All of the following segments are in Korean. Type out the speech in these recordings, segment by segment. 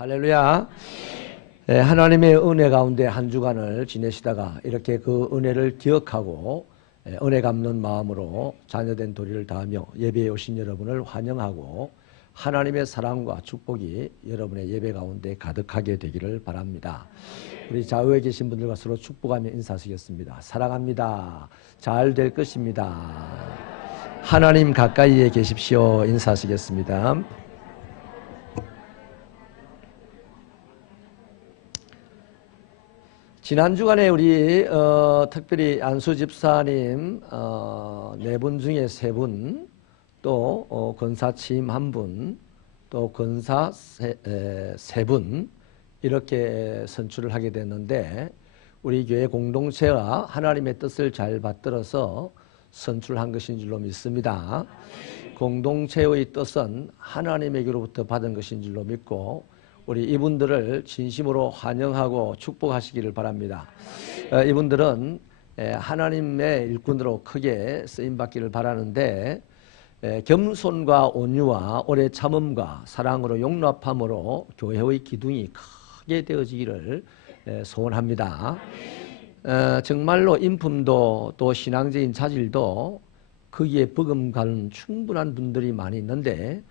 할렐루야. 하나님의 은혜 가운데 한 주간을 지내시다가 이렇게 그 은혜를 기억하고 은혜 갚는 마음으로 자녀된 도리를 다하며 예배에 오신 여러분을 환영하고 하나님의 사랑과 축복이 여러분의 예배 가운데 가득하게 되기를 바랍니다. 우리 좌우에 계신 분들과 서로 축복하며 인사하시겠습니다. 사랑합니다. 잘 될 것입니다. 하나님 가까이에 계십시오. 인사하시겠습니다. 지난 주간에 우리 특별히 안수 집사님 4분 중에 3분, 또 권사 취임 1분, 또 권사 3분 이렇게 선출을 하게 됐는데 우리 교회 공동체와 하나님의 뜻을 잘 받들어서 선출한 것인 줄로 믿습니다. 공동체의 뜻은 하나님에게로부터 받은 것인 줄로 믿고 우리 이분들을 진심으로 환영하고 축복하시기를 바랍니다. 이분들은 하나님의 일꾼으로 크게 쓰임받기를 바라는데 겸손과 온유와 오래 참음과 사랑으로 용납함으로 교회의 기둥이 크게 되어지기를 소원합니다. 정말로 인품도 또 신앙적인 자질도 거기에 버금가는 충분한 분들이 많이 있는데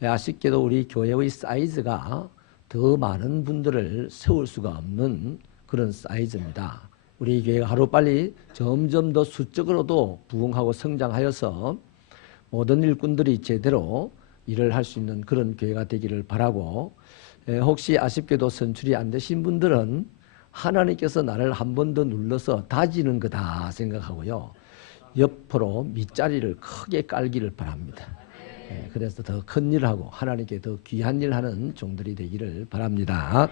아쉽게도 우리 교회의 사이즈가 더 많은 분들을 세울 수가 없는 그런 사이즈입니다. 우리 교회가 하루빨리 점점 더 수적으로도 부흥하고 성장하여서 모든 일꾼들이 제대로 일을 할 수 있는 그런 교회가 되기를 바라고, 혹시 아쉽게도 선출이 안 되신 분들은 하나님께서 나를 한 번 더 눌러서 다지는 거다 생각하고요, 옆으로 밑자리를 크게 깔기를 바랍니다. 그래서 더 큰 일을 하고 하나님께 더 귀한 일을 하는 종들이 되기를 바랍니다.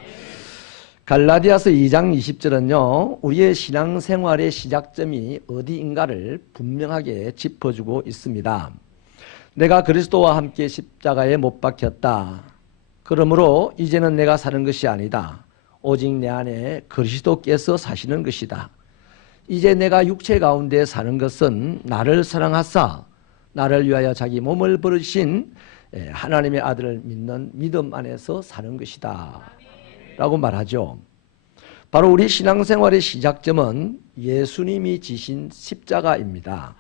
갈라디아서 2장 20절은요 우리의 신앙생활의 시작점이 어디인가를 분명하게 짚어주고 있습니다. 내가 그리스도와 함께 십자가에 못 박혔다. 그러므로 이제는 내가 사는 것이 아니다. 오직 내 안에 그리스도께서 사시는 것이다. 이제 내가 육체 가운데 사는 것은 나를 사랑하사 나를 위하여 자기 몸을 버리신 하나님의 아들을 믿는 믿음 안에서 사는 것이다 라고 말하죠. 바로 우리 신앙생활의 시작점은 예수님이 지신 십자가입니다.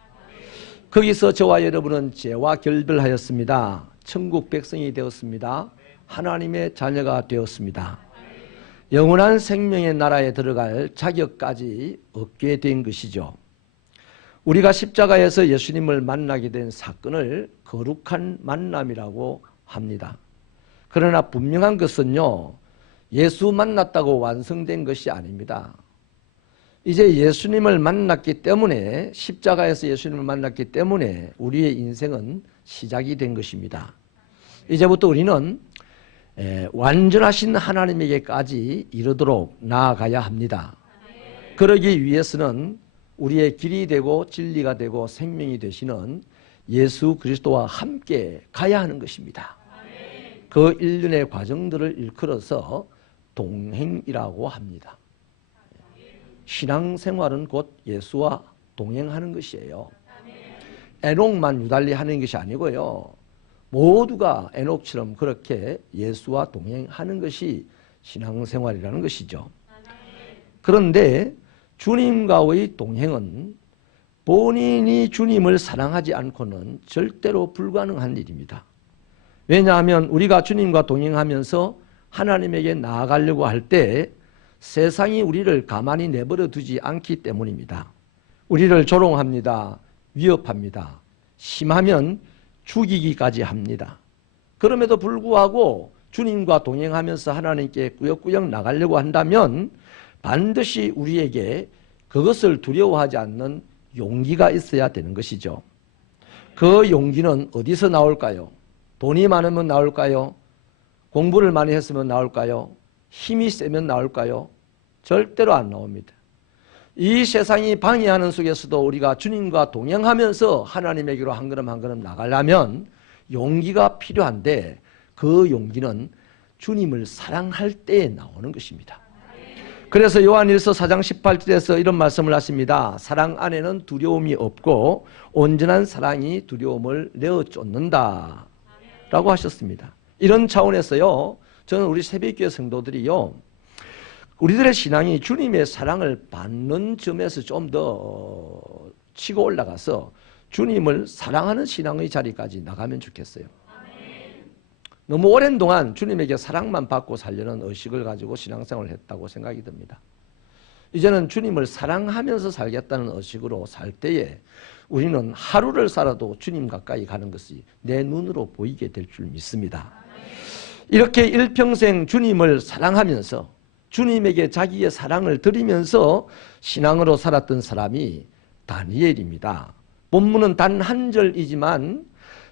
거기서 저와 여러분은 죄와 결별하였습니다. 천국 백성이 되었습니다. 하나님의 자녀가 되었습니다. 영원한 생명의 나라에 들어갈 자격까지 얻게 된 것이죠. 우리가 십자가에서 예수님을 만나게 된 사건을 거룩한 만남이라고 합니다. 그러나 분명한 것은요, 예수 만났다고 완성된 것이 아닙니다. 이제 예수님을 만났기 때문에, 십자가에서 예수님을 만났기 때문에 우리의 인생은 시작이 된 것입니다. 이제부터 우리는 완전하신 하나님에게까지 이르도록 나아가야 합니다. 그러기 위해서는 우리의 길이 되고 진리가 되고 생명이 되시는 예수 그리스도와 함께 가야 하는 것입니다. 그 일련의 과정들을 일컬어서 동행이라고 합니다. 신앙생활은 곧 예수와 동행하는 것이에요. 에녹만 유달리 하는 것이 아니고요, 모두가 에녹처럼 그렇게 예수와 동행하는 것이 신앙생활이라는 것이죠. 그런데 주님과의 동행은 본인이 주님을 사랑하지 않고는 절대로 불가능한 일입니다. 왜냐하면 우리가 주님과 동행하면서 하나님에게 나아가려고 할 때 세상이 우리를 가만히 내버려 두지 않기 때문입니다. 우리를 조롱합니다. 위협합니다. 심하면 죽이기까지 합니다. 그럼에도 불구하고 주님과 동행하면서 하나님께 꾸역꾸역 나가려고 한다면 반드시 우리에게 그것을 두려워하지 않는 용기가 있어야 되는 것이죠. 그 용기는 어디서 나올까요? 돈이 많으면 나올까요? 공부를 많이 했으면 나올까요? 힘이 세면 나올까요? 절대로 안 나옵니다. 이 세상이 방해하는 속에서도 우리가 주님과 동행하면서 하나님에게로 한 걸음 한 걸음 나가려면 용기가 필요한데, 그 용기는 주님을 사랑할 때에 나오는 것입니다. 그래서 요한일서 4장 18절에서 이런 말씀을 하십니다. 사랑 안에는 두려움이 없고 온전한 사랑이 두려움을 내어 쫓는다 라고 하셨습니다. 이런 차원에서요, 저는 우리 새벽교회 성도들이요, 우리들의 신앙이 주님의 사랑을 받는 점에서 좀 더 치고 올라가서 주님을 사랑하는 신앙의 자리까지 나가면 좋겠어요. 너무 오랜 동안 주님에게 사랑만 받고 살려는 의식을 가지고 신앙생활을 했다고 생각이 듭니다. 이제는 주님을 사랑하면서 살겠다는 의식으로 살 때에 우리는 하루를 살아도 주님 가까이 가는 것이 내 눈으로 보이게 될 줄 믿습니다. 이렇게 일평생 주님을 사랑하면서 주님에게 자기의 사랑을 드리면서 신앙으로 살았던 사람이 다니엘입니다. 본문은 단 한 절이지만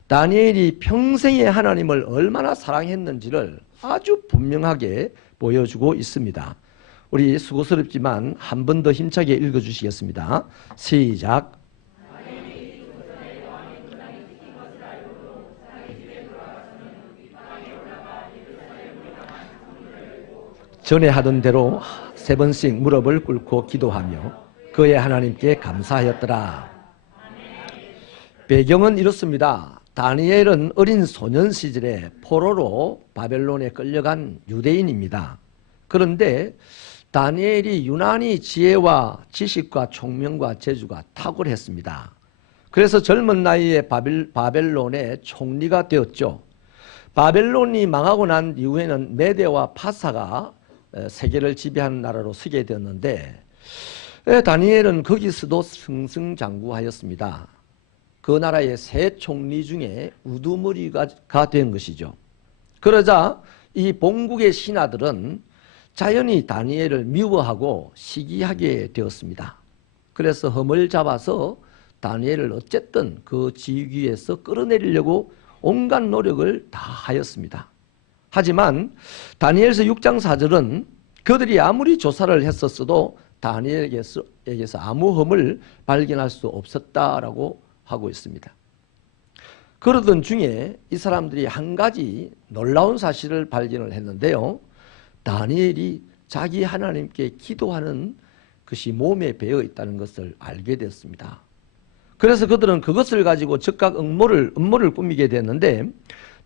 다니엘이 평생에 하나님을 얼마나 사랑했는지를 아주 분명하게 보여주고 있습니다. 우리 수고스럽지만 한 번 더 힘차게 읽어주시겠습니다. 시작. 전에 하던 대로 3번씩 무릎을 꿇고 기도하며 그의 하나님께 감사하였더라. 배경은 이렇습니다. 다니엘은 어린 소년 시절에 포로로 바벨론에 끌려간 유대인입니다. 그런데 다니엘이 유난히 지혜와 지식과 총명과 재주가 탁월했습니다. 그래서 젊은 나이에 바벨론의 총리가 되었죠. 바벨론이 망하고 난 이후에는 메대와 파사가 세계를 지배하는 나라로 서게 되었는데 다니엘은 거기서도 승승장구하였습니다. 그 나라의 세 총리 중에 우두머리가 된 것이죠. 그러자 이 본국의 신하들은 자연히 다니엘을 미워하고 시기하게 되었습니다. 그래서 흠을 잡아서 다니엘을 어쨌든 그 지위에서 끌어내리려고 온갖 노력을 다 하였습니다. 하지만 다니엘서 6장 4절은 그들이 아무리 조사를 했었어도 다니엘에게서 아무 흠을 발견할 수 없었다라고 하고 있습니다. 그러던 중에 이 사람들이 한 가지 놀라운 사실을 발견을 했는데요. 다니엘이 자기 하나님께 기도하는 것이 몸에 배어 있다는 것을 알게 됐습니다. 그래서 그들은 그것을 가지고 즉각 음모를 꾸미게 됐는데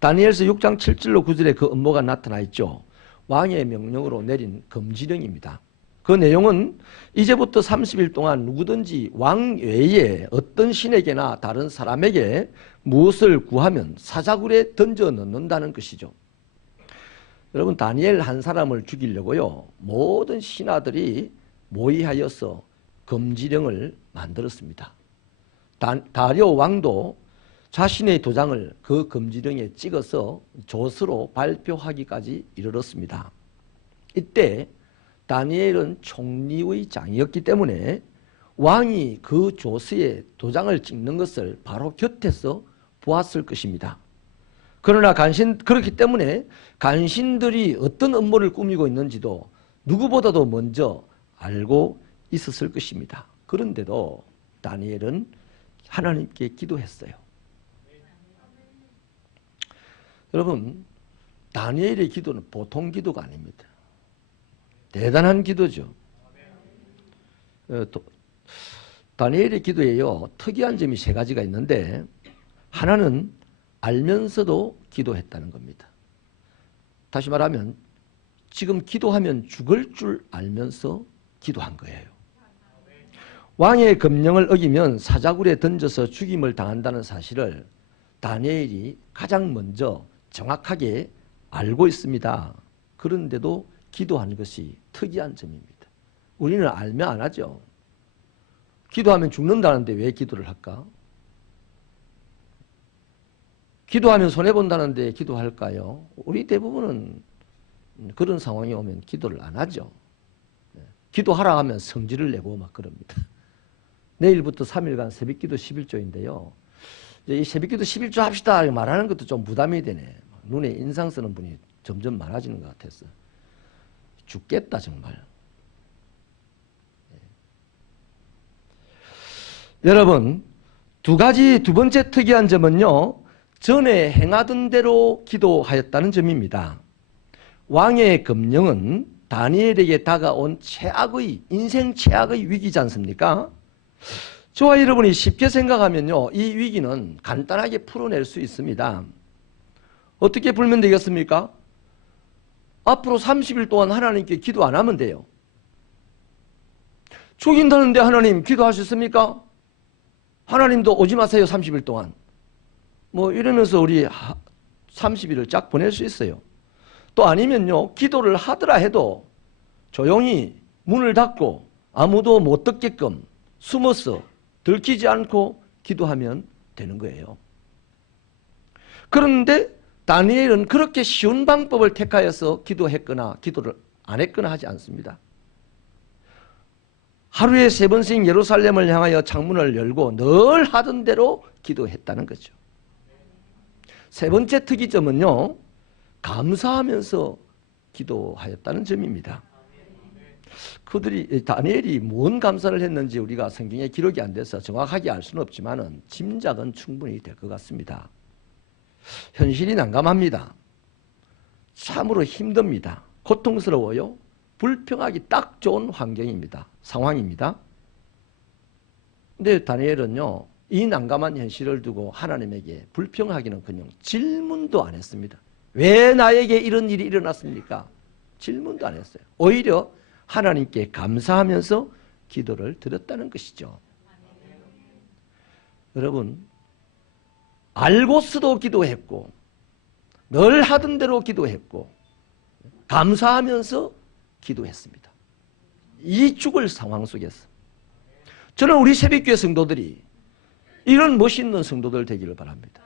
다니엘서 6장 7절로 9절에 그 음모가 나타나 있죠. 왕의 명령으로 내린 금지령입니다. 그 내용은 이제부터 30일 동안 누구든지 왕 외에 어떤 신에게나 다른 사람에게 무엇을 구하면 사자굴에 던져 넣는다는 것이죠. 여러분, 다니엘 한 사람을 죽이려고요, 모든 신하들이 모의하여서 금지령을 만들었습니다. 다리오 왕도 자신의 도장을 그 금지령에 찍어서 조서로 발표하기까지 이르렀습니다. 이때 다니엘은 총리의 장이었기 때문에 왕이 그 조서에 도장을 찍는 것을 바로 곁에서 보았을 것입니다. 그러나 그렇기 때문에 간신들이 어떤 음모를 꾸미고 있는지도 누구보다도 먼저 알고 있었을 것입니다. 그런데도 다니엘은 하나님께 기도했어요. 여러분, 다니엘의 기도는 보통 기도가 아닙니다. 대단한 기도죠. 다니엘의 기도에요, 특이한 점이 3가지가 있는데 하나는 알면서도 기도했다는 겁니다. 다시 말하면 지금 기도하면 죽을 줄 알면서 기도한 거예요. 왕의 금령을 어기면 사자굴에 던져서 죽임을 당한다는 사실을 다니엘이 가장 먼저 정확하게 알고 있습니다. 그런데도 기도한 것이 특이한 점입니다. 우리는 알면 안 하죠. 기도하면 죽는다는데 왜 기도를 할까? 기도하면 손해본다는데 기도할까요? 우리 대부분은 그런 상황이 오면 기도를 안 하죠. 기도하라 하면 성질을 내고 막 그럽니다. 내일부터 3일간 새벽기도 11조인데요. 이 새벽기도 11조 합시다 말하는 것도 좀 부담이 되네. 눈에 인상 쓰는 분이 점점 많아지는 것 같아서. 죽겠다 정말. 여러분, 두 번째 특이한 점은요, 전에 행하던 대로 기도하였다는 점입니다. 왕의 금령은 다니엘에게 다가온 인생 최악의 위기지 않습니까? 저와 여러분이 쉽게 생각하면요, 이 위기는 간단하게 풀어낼 수 있습니다. 어떻게 풀면 되겠습니까? 앞으로 30일 동안 하나님께 기도 안 하면 돼요. 죽인다는데 하나님 기도하셨습니까? 하나님도 오지 마세요 30일 동안. 뭐 이러면서 우리 30일을 쫙 보낼 수 있어요. 또 아니면요, 기도를 하더라 해도 조용히 문을 닫고 아무도 못 듣게끔 숨어서 들키지 않고 기도하면 되는 거예요. 그런데 다니엘은 그렇게 쉬운 방법을 택하여서 기도했거나 기도를 안 했거나 하지 않습니다. 하루에 3번씩 예루살렘을 향하여 창문을 열고 늘 하던 대로 기도했다는 거죠. 세 번째 특이점은요, 감사하면서 기도하였다는 점입니다. 다니엘이 뭔 감사를 했는지 우리가 성경에 기록이 안 돼서 정확하게 알 수는 없지만 짐작은 충분히 될 것 같습니다. 현실이 난감합니다. 참으로 힘듭니다. 고통스러워요. 불평하기 딱 좋은 환경입니다. 상황입니다. 근데 다니엘은요, 이 난감한 현실을 두고 하나님에게 불평하기는커녕 질문도 안 했습니다. 왜 나에게 이런 일이 일어났습니까? 질문도 안 했어요. 오히려 하나님께 감사하면서 기도를 드렸다는 것이죠. 여러분, 알고서도 기도했고 늘 하던 대로 기도했고 감사하면서 기도했습니다. 이 죽을 상황 속에서 저는 우리 새벽교회 성도들이 이런 멋있는 성도들 되기를 바랍니다.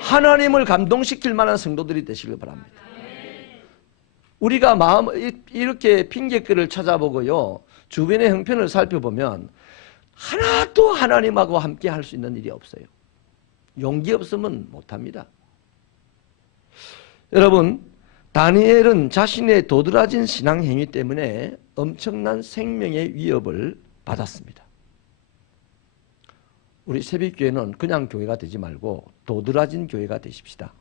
하나님을 감동시킬 만한 성도들이 되시길 바랍니다. 우리가 이렇게 핑계거리를 찾아보고요, 주변의 형편을 살펴보면 하나도 하나님하고 함께 할 수 있는 일이 없어요. 용기 없으면 못합니다. 여러분, 다니엘은 자신의 도드라진 신앙 행위 때문에 엄청난 생명의 위협을 받았습니다. 우리 새벽교회는 그냥 교회가 되지 말고 도드라진 교회가 되십시다.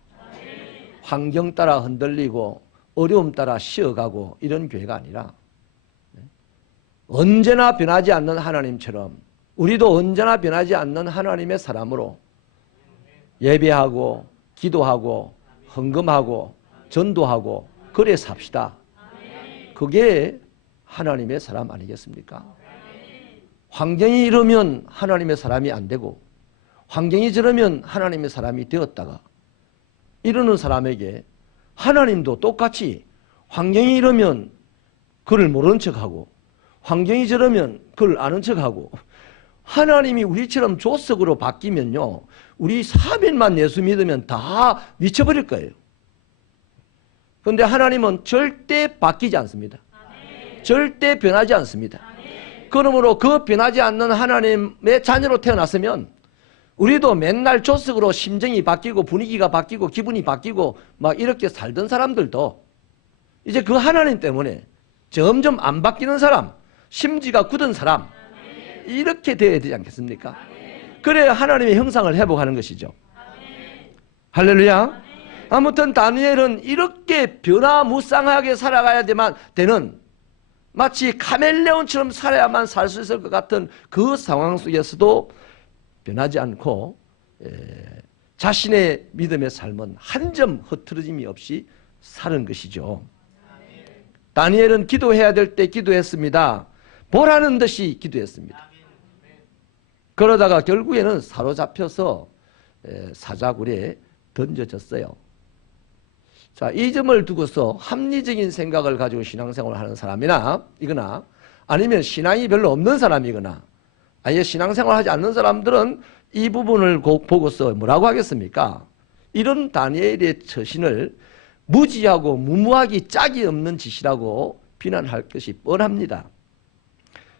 환경 따라 흔들리고 어려움 따라 쉬어가고 이런 교회가 아니라 언제나 변하지 않는 하나님처럼 우리도 언제나 변하지 않는 하나님의 사람으로 예배하고 기도하고 헌금하고 전도하고 그래 삽시다. 그게 하나님의 사람 아니겠습니까? 환경이 이러면 하나님의 사람이 안 되고 환경이 저러면 하나님의 사람이 되었다가 이러는 사람에게 하나님도 똑같이 환경이 이러면 그를 모르는 척하고 환경이 저러면 그를 아는 척하고 하나님이 우리처럼 조석으로 바뀌면요, 우리 3일만 예수 믿으면 다 미쳐버릴 거예요. 그런데 하나님은 절대 바뀌지 않습니다. 절대 변하지 않습니다. 그러므로 그 변하지 않는 하나님의 자녀로 태어났으면 우리도 맨날 조석으로 심정이 바뀌고 분위기가 바뀌고 기분이 바뀌고 막 이렇게 살던 사람들도 이제 그 하나님 때문에 점점 안 바뀌는 사람, 심지가 굳은 사람, 이렇게 되어야 되지 않겠습니까? 그래야 하나님의 형상을 회복하는 것이죠. 할렐루야. 아무튼 다니엘은 이렇게 변화무쌍하게 살아가야 되는 마치 카멜레온처럼 살아야만 살 수 있을 것 같은 그 상황 속에서도 변하지 않고 자신의 믿음의 삶은 한 점 흐트러짐이 없이 사는 것이죠. 다니엘은 기도해야 될 때 기도했습니다. 보라는 듯이 기도했습니다. 그러다가 결국에는 사로잡혀서 사자굴에 던져졌어요. 자, 이 점을 두고서 합리적인 생각을 가지고 신앙생활을 하는 사람이나 이거나 아니면 신앙이 별로 없는 사람이거나 아예 신앙생활을 하지 않는 사람들은 이 부분을 보고서 뭐라고 하겠습니까? 이런 다니엘의 처신을 무지하고 무모하기 짝이 없는 짓이라고 비난할 것이 뻔합니다.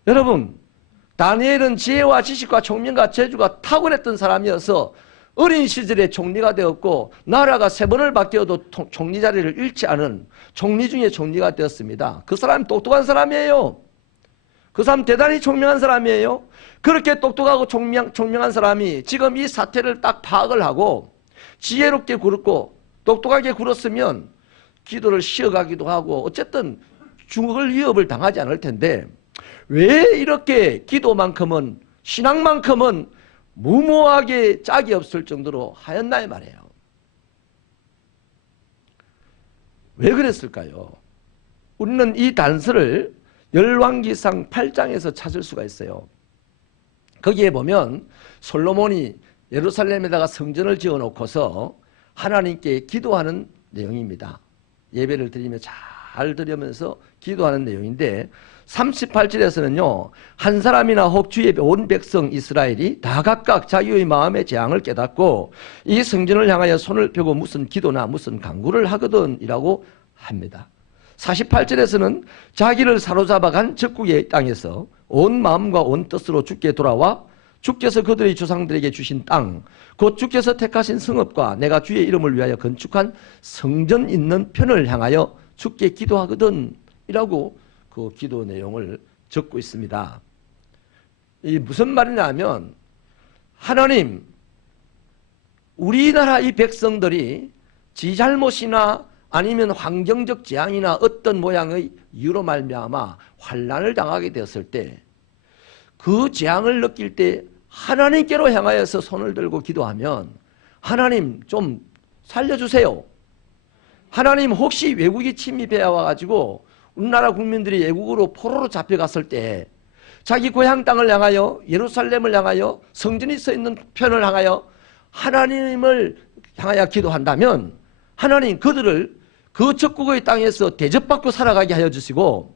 여러분, 다니엘은 지혜와 지식과 총명과 재주가 탁월했던 사람이어서 어린 시절에 총리가 되었고 나라가 3번을 바뀌어도 총리 자리를 잃지 않은 총리 중에 총리가 되었습니다. 그 사람이 똑똑한 사람이에요. 그 사람 대단히 총명한 사람이에요. 그렇게 똑똑하고 총명한 사람이 지금 이 사태를 딱 파악을 하고 지혜롭게 굴었고 똑똑하게 굴었으면 기도를 쉬어가기도 하고 어쨌든 죽을 위협을 당하지 않을 텐데 왜 이렇게 기도만큼은 신앙만큼은 무모하게 짝이 없을 정도로 하였나요 말이에요. 왜 그랬을까요? 우리는 이 단서를 열왕기상 8장에서 찾을 수가 있어요. 거기에 보면 솔로몬이 예루살렘에다가 성전을 지어놓고서 하나님께 기도하는 내용입니다. 예배를 드리며 잘 드리면서 기도하는 내용인데 38절에서는요. 한 사람이나 혹 주의 온 백성 이스라엘이 다 각각 자기의 마음의 재앙을 깨닫고 이 성전을 향하여 손을 펴고 무슨 기도나 무슨 간구를 하거든 이라고 합니다. 48절에서는 자기를 사로잡아간 적국의 땅에서 온 마음과 온 뜻으로 주께 돌아와 주께서 그들의 조상들에게 주신 땅, 곧 주께서 택하신 성읍과 내가 주의 이름을 위하여 건축한 성전 있는 편을 향하여 주께 기도하거든 이라고 그 기도 내용을 적고 있습니다. 이 무슨 말이냐 하면 하나님, 우리나라 이 백성들이 지 잘못이나 아니면 환경적 재앙이나 어떤 모양의 이유로 말미암아 환난을 당하게 되었을 때 그 재앙을 느낄 때 하나님께로 향하여서 손을 들고 기도하면 하나님 좀 살려주세요. 하나님 혹시 외국이 침입해 와가지고 우리나라 국민들이 외국으로 포로로 잡혀갔을 때 자기 고향 땅을 향하여 예루살렘을 향하여 성전이 서 있는 편을 향하여 하나님을 향하여 기도한다면 하나님 그들을 그 적국의 땅에서 대접받고 살아가게 하여 주시고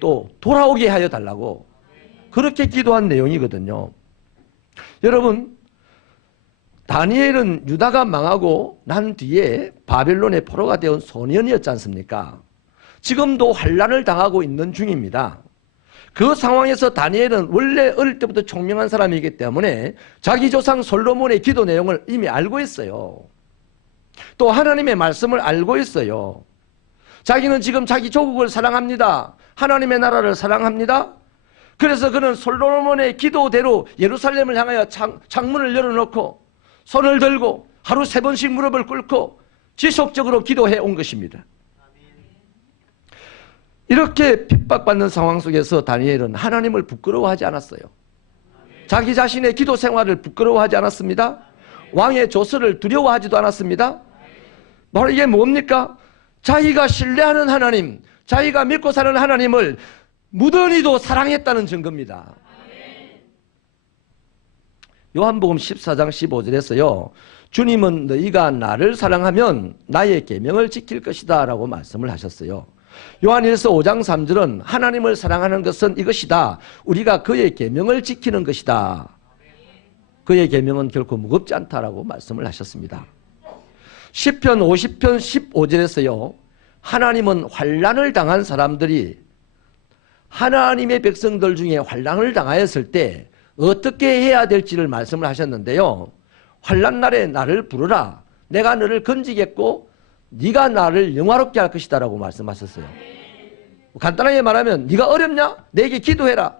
또 돌아오게 하여 달라고 그렇게 기도한 내용이거든요. 여러분, 다니엘은 유다가 망하고 난 뒤에 바벨론의 포로가 되온 소년이었지 않습니까? 지금도 환난을 당하고 있는 중입니다. 그 상황에서 다니엘은 원래 어릴 때부터 총명한 사람이기 때문에 자기 조상 솔로몬의 기도 내용을 이미 알고 있어요. 또 하나님의 말씀을 알고 있어요. 자기는 지금 자기 조국을 사랑합니다. 하나님의 나라를 사랑합니다. 그래서 그는 솔로몬의 기도대로 예루살렘을 향하여 창문을 열어놓고 손을 들고 하루 3번씩 무릎을 꿇고 지속적으로 기도해 온 것입니다. 이렇게 핍박받는 상황 속에서 다니엘은 하나님을 부끄러워하지 않았어요. 자기 자신의 기도 생활을 부끄러워하지 않았습니다. 왕의 조서를 두려워하지도 않았습니다. 바로 이게 뭡니까? 자기가 신뢰하는 하나님, 자기가 믿고 사는 하나님을 무던히도 사랑했다는 증거입니다. 요한복음 14장 15절에서요. 주님은 너희가 나를 사랑하면 나의 계명을 지킬 것이다 라고 말씀을 하셨어요. 요한일서 5장 3절은 하나님을 사랑하는 것은 이것이다. 우리가 그의 계명을 지키는 것이다. 그의 계명은 결코 무겁지 않다라고 말씀을 하셨습니다. 시편 50편 15절에서요. 하나님은 환난을 당한 사람들이 하나님의 백성들 중에 환난을 당하였을 때 어떻게 해야 될지를 말씀을 하셨는데요. 환난 날에 나를 부르라. 내가 너를 건지겠고 네가 나를 영화롭게 할 것이다 라고 말씀하셨어요. 간단하게 말하면 네가 어렵냐? 내게 기도해라.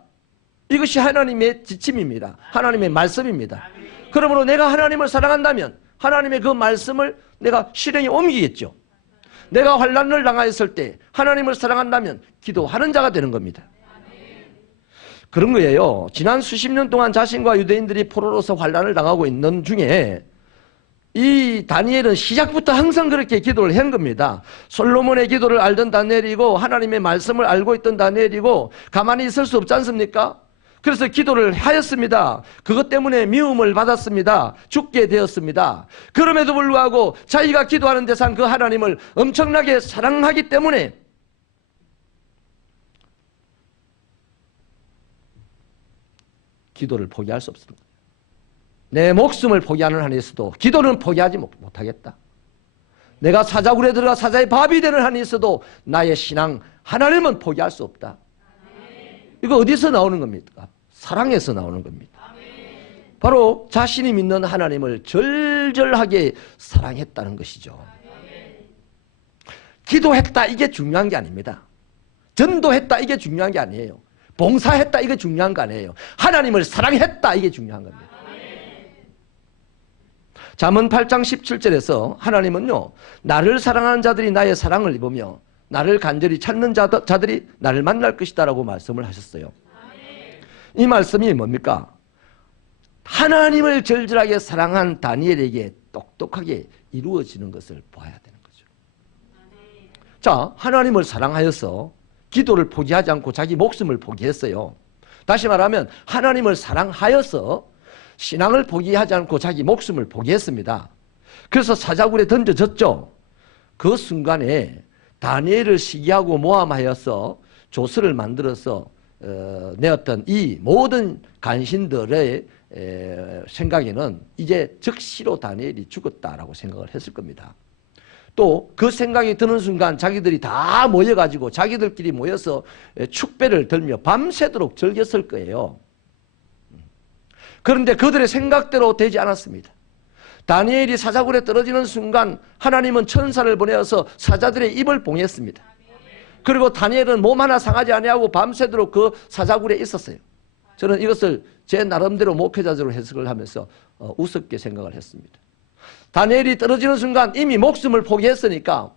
이것이 하나님의 지침입니다. 하나님의 말씀입니다. 그러므로 내가 하나님을 사랑한다면 하나님의 그 말씀을 내가 실행에 옮기겠죠. 내가 환난을 당하였을 때 하나님을 사랑한다면 기도하는 자가 되는 겁니다. 그런 거예요. 지난 수십 년 동안 자신과 유대인들이 포로로서 환난을 당하고 있는 중에 이 다니엘은 시작부터 항상 그렇게 기도를 한 겁니다. 솔로몬의 기도를 알던 다니엘이고 하나님의 말씀을 알고 있던 다니엘이고 가만히 있을 수 없지 않습니까? 그래서 기도를 하였습니다. 그것 때문에 미움을 받았습니다. 죽게 되었습니다. 그럼에도 불구하고 자기가 기도하는 대상 그 하나님을 엄청나게 사랑하기 때문에 기도를 포기할 수 없습니다. 내 목숨을 포기하는 한이 있어도 기도는 포기하지 못하겠다. 내가 사자굴에 들어가 사자의 밥이 되는 한이 있어도 나의 신앙 하나님은 포기할 수 없다. 이거 어디서 나오는 겁니까? 사랑에서 나오는 겁니다. 바로 자신이 믿는 하나님을 절절하게 사랑했다는 것이죠. 기도했다 이게 중요한 게 아닙니다. 전도했다 이게 중요한 게 아니에요. 봉사했다 이게 중요한 거 아니에요. 하나님을 사랑했다 이게 중요한 겁니다. 잠언 8장 17절에서 하나님은요, 나를 사랑하는 자들이 나의 사랑을 입으며 나를 간절히 찾는 자들이 나를 만날 것이다 라고 말씀을 하셨어요. 이 말씀이 뭡니까? 하나님을 절절하게 사랑한 다니엘에게 똑똑하게 이루어지는 것을 봐야 되는 거죠. 자, 하나님을 사랑하여서 기도를 포기하지 않고 자기 목숨을 포기했어요. 다시 말하면 하나님을 사랑하여서 신앙을 포기하지 않고 자기 목숨을 포기했습니다. 그래서 사자굴에 던져졌죠. 그 순간에 다니엘을 시기하고 모함하여서 조서를 만들어서 내었던 이 모든 간신들의 생각에는 이제 즉시로 다니엘이 죽었다라고 생각을 했을 겁니다. 또 그 생각이 드는 순간 자기들이 다 모여가지고 자기들끼리 모여서 축배를 들며 밤새도록 즐겼을 거예요. 그런데 그들의 생각대로 되지 않았습니다. 다니엘이 사자굴에 떨어지는 순간 하나님은 천사를 보내어서 사자들의 입을 봉했습니다. 그리고 다니엘은 몸 하나 상하지 아니하고 밤새도록 그 사자굴에 있었어요. 저는 이것을 제 나름대로 목회자적으로 해석을 하면서 우습게 생각을 했습니다. 다니엘이 떨어지는 순간 이미 목숨을 포기했으니까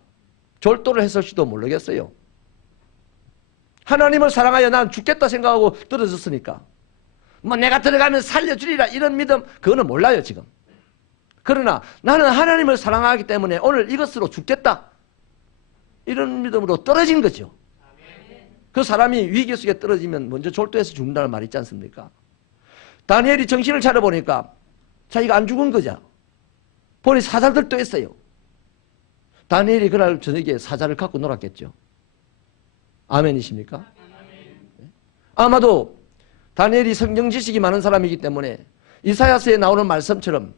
졸도를 했을지도 모르겠어요. 하나님을 사랑하여 난 죽겠다 생각하고 떨어졌으니까 뭐 내가 들어가면 살려주리라 이런 믿음 그거는 몰라요 지금. 그러나 나는 하나님을 사랑하기 때문에 오늘 이것으로 죽겠다 이런 믿음으로 떨어진 거죠. 그 사람이 위기 속에 떨어지면 먼저 졸도해서 죽는다는 말 있지 않습니까? 다니엘이 정신을 차려보니까 자기가 안 죽은 거죠. 보니 사자들도 있어요. 다니엘이 그날 저녁에 사자를 갖고 놀았겠죠. 아멘이십니까? 아마도 다니엘이 성경 지식이 많은 사람이기 때문에 이사야서에 나오는 말씀처럼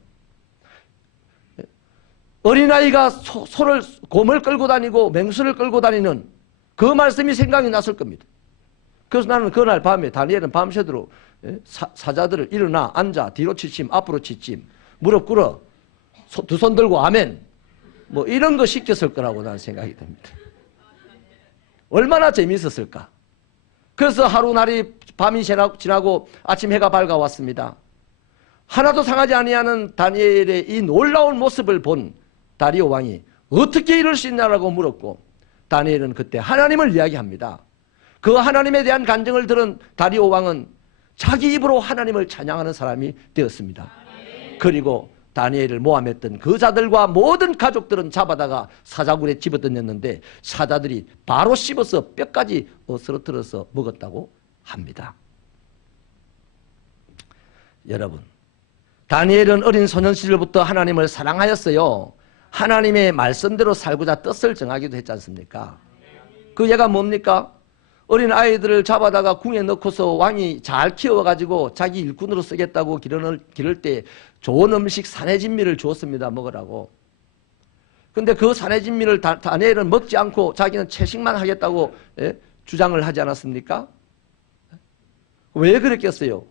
어린아이가 곰을 끌고 다니고 맹수를 끌고 다니는 그 말씀이 생각이 났을 겁니다. 그래서 나는 그날 밤에 다니엘은 밤새도록 사자들을 일어나 앉아 뒤로 치침 앞으로 치침 무릎 꿇어 두 손 들고 아멘 뭐 이런 거 시켰을 거라고 나는 생각이 듭니다. 얼마나 재미있었을까. 그래서 하루 날이 밤이 지나고 아침 해가 밝아왔습니다. 하나도 상하지 아니하는 다니엘의 이 놀라운 모습을 본 다리오 왕이 어떻게 이럴 수 있냐라고 물었고 다니엘은 그때 하나님을 이야기합니다. 그 하나님에 대한 간증을 들은 다리오 왕은 자기 입으로 하나님을 찬양하는 사람이 되었습니다. 그리고 다니엘을 모함했던 그 자들과 모든 가족들은 잡아다가 사자굴에 집어던졌는데 사자들이 바로 씹어서 뼈까지 쓰러뜨려서 먹었다고 합니다. 여러분, 다니엘은 어린 소년 시절부터 하나님을 사랑하였어요. 하나님의 말씀대로 살고자 뜻을 정하기도 했지 않습니까? 그 예가 뭡니까? 어린 아이들을 잡아다가 궁에 넣고서 왕이 잘 키워가지고 자기 일꾼으로 쓰겠다고 기를 때 좋은 음식 산해진미를 주었습니다. 먹으라고. 근데 그 산해진미를 다니엘은 먹지 않고 자기는 채식만 하겠다고 주장을 하지 않았습니까? 왜 그랬겠어요?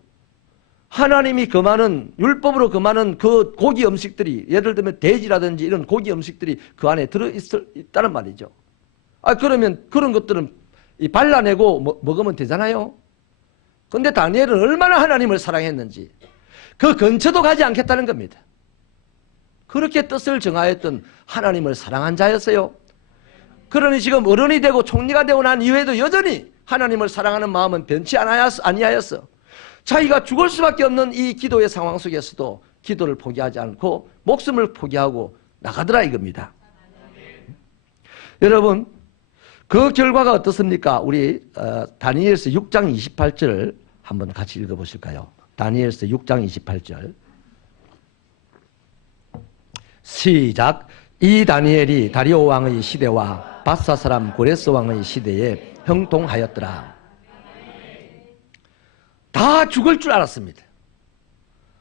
하나님이 금하는 율법으로 금하는 그 고기 음식들이 예를 들면 돼지라든지 이런 고기 음식들이 그 안에 들어있다는 말이죠. 그러면 그런 것들은 발라내고 먹으면 되잖아요. 그런데 다니엘은 얼마나 하나님을 사랑했는지 그 근처도 가지 않겠다는 겁니다. 그렇게 뜻을 정하였던 하나님을 사랑한 자였어요. 그러니 지금 어른이 되고 총리가 되고 난 이후에도 여전히 하나님을 사랑하는 마음은 변치 아니하였어. 자기가 죽을 수밖에 없는 이 기도의 상황 속에서도 기도를 포기하지 않고 목숨을 포기하고 나가더라 이겁니다. 여러분, 그 결과가 어떻습니까? 우리 다니엘서 6장 28절 한번 같이 읽어보실까요? 다니엘서 6장 28절 시작. 이 다니엘이 다리오 왕의 시대와 바사 사람 고레스 왕의 시대에 형통하였더라. 다 죽을 줄 알았습니다.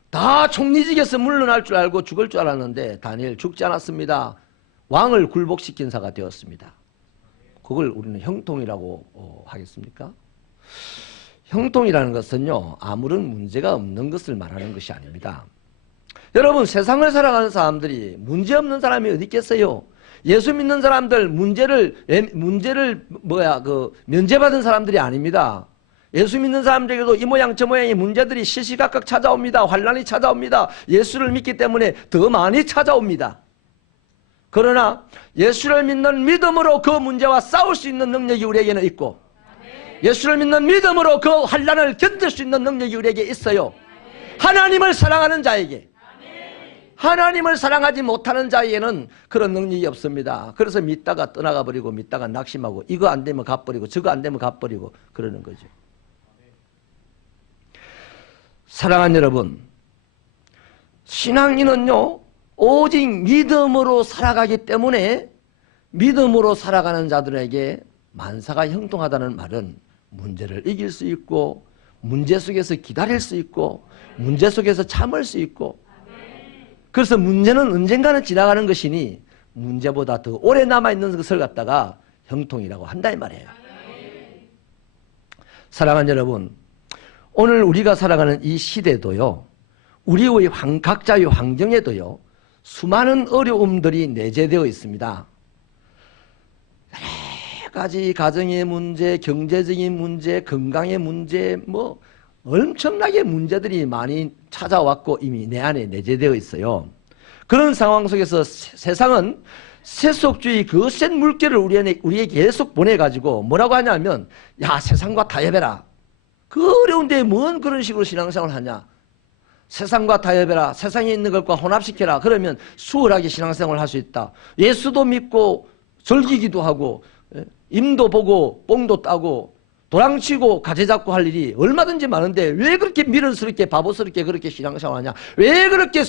다 총리직에서 물러날 줄 알고 죽을 줄 알았는데 다니엘 죽지 않았습니다. 왕을 굴복시킨 자가 되었습니다. 그걸 우리는 형통이라고 하겠습니까? 형통이라는 것은요, 아무런 문제가 없는 것을 말하는 것이 아닙니다. 여러분, 세상을 살아가는 사람들이 문제 없는 사람이 어디 있겠어요? 예수 믿는 사람들 면제받은 사람들이 아닙니다. 예수 믿는 사람들에게도 이 모양 저 모양의 문제들이 시시각각 찾아옵니다. 환난이 찾아옵니다. 예수를 믿기 때문에 더 많이 찾아옵니다. 그러나 예수를 믿는 믿음으로 그 문제와 싸울 수 있는 능력이 우리에게는 있고 예수를 믿는 믿음으로 그 환난을 견딜 수 있는 능력이 우리에게 있어요. 하나님을 사랑하는 자에게 하나님을 사랑하지 못하는 자에게는 그런 능력이 없습니다. 그래서 믿다가 떠나가 버리고 믿다가 낙심하고 이거 안 되면 가버리고 저거 안 되면 가버리고 그러는 거죠. 사랑하는 여러분, 신앙인은요 오직 믿음으로 살아가기 때문에 믿음으로 살아가는 자들에게 만사가 형통하다는 말은 문제를 이길 수 있고 문제 속에서 기다릴 수 있고 문제 속에서 참을 수 있고, 그래서 문제는 언젠가는 지나가는 것이니 문제보다 더 오래 남아있는 것을 갖다가 형통이라고 한다 이 말이에요. 사랑하는 여러분, 오늘 우리가 살아가는 이 시대도요 우리의 각자의 환경에도요 수많은 어려움들이 내재되어 있습니다. 여러 가지 가정의 문제, 경제적인 문제, 건강의 문제, 뭐 엄청나게 문제들이 많이 찾아왔고 이미 내 안에 내재되어 있어요. 그런 상황 속에서 세상은 세속주의 그 센 물결을 우리에게 계속 보내가지고 뭐라고 하냐면, 야 세상과 타협해라. 그 어려운데 뭔 그런 식으로 신앙생활을 하냐. 세상과 타협해라. 세상에 있는 것과 혼합시켜라. 그러면 수월하게 신앙생활을 할 수 있다. 예수도 믿고 즐기기도 하고 임도 보고 뽕도 따고 도랑치고 가재 잡고 할 일이 얼마든지 많은데 왜 그렇게 미련스럽게 바보스럽게 그렇게 신앙생활하냐. 왜 그렇게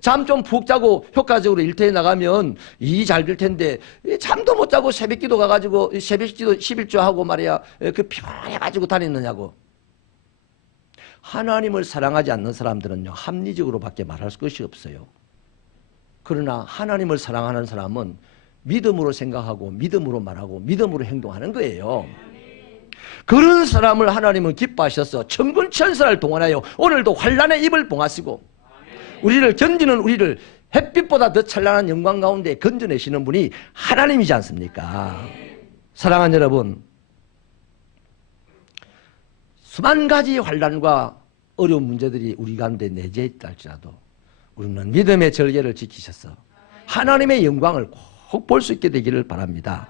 잠 좀 푹 자고 효과적으로 일터에 나가면 일이 잘 될 텐데 잠도 못 자고 새벽기도 가가지고 새벽기도 11조 하고 말이야 그 피곤해가지고 다니느냐고. 하나님을 사랑하지 않는 사람들은요 합리적으로 밖에 말할 것이 없어요. 그러나 하나님을 사랑하는 사람은 믿음으로 생각하고 믿음으로 말하고 믿음으로 행동하는 거예요. 그런 사람을 하나님은 기뻐하셔서 천군 천사를 동원하여 오늘도 환난의 입을 봉하시고 우리를 견디는 우리를 햇빛보다 더 찬란한 영광 가운데 건져내시는 분이 하나님이지 않습니까? 사랑하는 여러분, 수만 가지 환난과 어려운 문제들이 우리 가운데 내재해 있다 할지라도 우리는 믿음의 절개를 지키셔서 하나님의 영광을 꼭 볼 수 있게 되기를 바랍니다.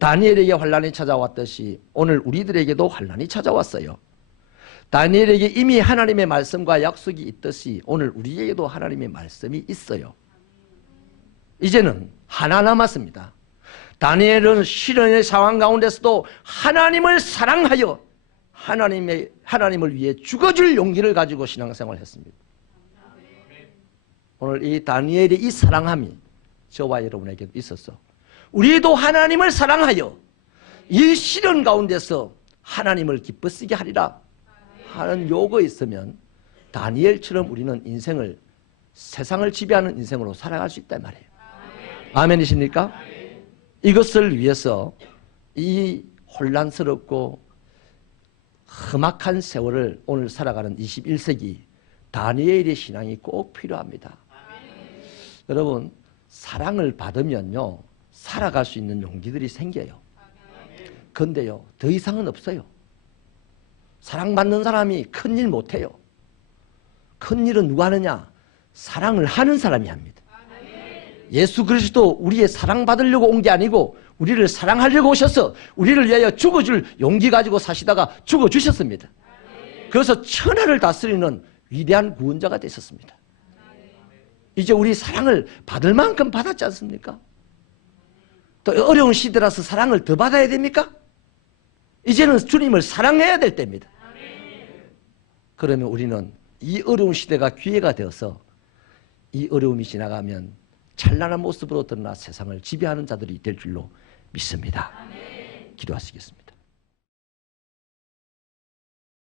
다니엘에게 환난이 찾아왔듯이 오늘 우리들에게도 환난이 찾아왔어요. 다니엘에게 이미 하나님의 말씀과 약속이 있듯이 오늘 우리에게도 하나님의 말씀이 있어요. 이제는 하나 남았습니다. 다니엘은 시련의 상황 가운데서도 하나님을 사랑하여 하나님을 위해 죽어줄 용기를 가지고 신앙생활을 했습니다. 오늘 이 다니엘의 이 사랑함이 저와 여러분에게도 있었어. 우리도 하나님을 사랑하여 이 시련 가운데서 하나님을 기쁘시게 하리라 하는 요구가 있으면 다니엘처럼 우리는 인생을 세상을 지배하는 인생으로 살아갈 수 있단 말이에요. 아멘이십니까? 이것을 위해서 이 혼란스럽고 험악한 세월을 오늘 살아가는 21세기 다니엘의 신앙이 꼭 필요합니다. 여러분, 사랑을 받으면요 살아갈 수 있는 용기들이 생겨요. 그런데요 더 이상은 없어요. 사랑받는 사람이 큰일 못해요. 큰일은 누가 하느냐? 사랑을 하는 사람이 합니다. 예수 그리스도 우리의 사랑받으려고 온 게 아니고 우리를 사랑하려고 오셔서 우리를 위하여 죽어줄 용기 가지고 사시다가 죽어주셨습니다. 그래서 천하를 다스리는 위대한 구원자가 되셨습니다. 이제 우리 사랑을 받을 만큼 받았지 않습니까? 또 어려운 시대라서 사랑을 더 받아야 됩니까? 이제는 주님을 사랑해야 될 때입니다. 그러면 우리는 이 어려운 시대가 기회가 되어서 이 어려움이 지나가면 찬란한 모습으로 드러나 세상을 지배하는 자들이 될 줄로 믿습니다. 기도하시겠습니다.